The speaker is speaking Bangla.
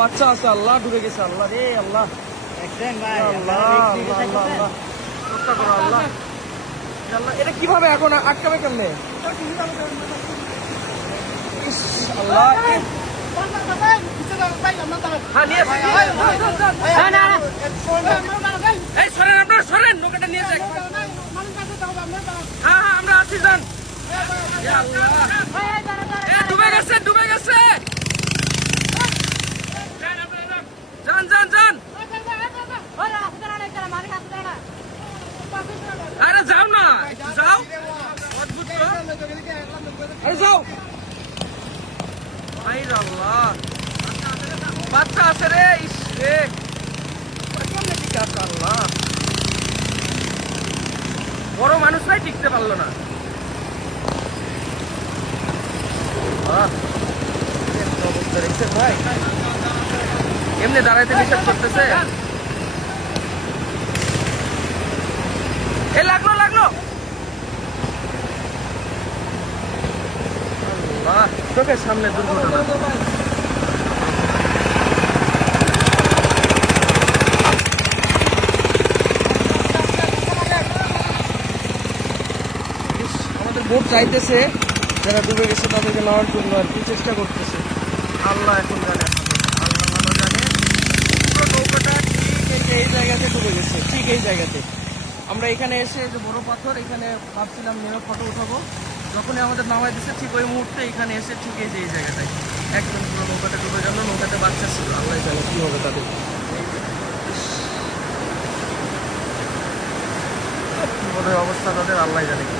বাচ্চা আছে আল্লাহ ডুবে গেছে আল্লাহ রে আল্লাহ। এটা কীভাবে এখন আটকাবে কেমনে? আল্লাহ হ্যাঁ সরেন আপনারা সরেন। নৌকাটা নিয়ে যাই। হ্যাঁ হ্যাঁ আমরা আছি যান এ আল্লাহ এ ডুবে গেছে ডুবে গেছে যান যান যান আরে যাও না। যাও। আরে যাও। আল্লাহ বাচ্চা আছে রে, ইস রে। বড় মানুষরাই টিকতে পারল না। ভাই এমনি দাঁড়াইতে নিষেধ করতেছে। এ, লাগল লাগল। চোখের সামনে দুর্ঘটনা। আমাদের বোট চাইতেছে যারা ডুবে গেছে তাদেরকে নেওয়ার জন্য আর কি চেষ্টা করতেছে। আল্লাহ এখন জানে, আল্লাহ জানে। পুরো নৌকাটা ঠিক এই জায়গাতে ডুবে গেছে, ঠিক এই জায়গাতে। আমরা এখানে এসে যে বড় পাথর এখানে ভাবছিলাম নেমে ফটো উঠাবো। যখনই আমাদের নামাই দিচ্ছে ঠিক ওই মুহূর্তে এখানে এসে ঠিক এই যে এই জায়গাটায়। একদম পুরো নৌকাটা ডুবে গেল নৌকাতে বাচ্চা ছিল। আল্লাহ জানে কী হবে তাদের। অবস্থা তাদের আল্লাহ জানে কি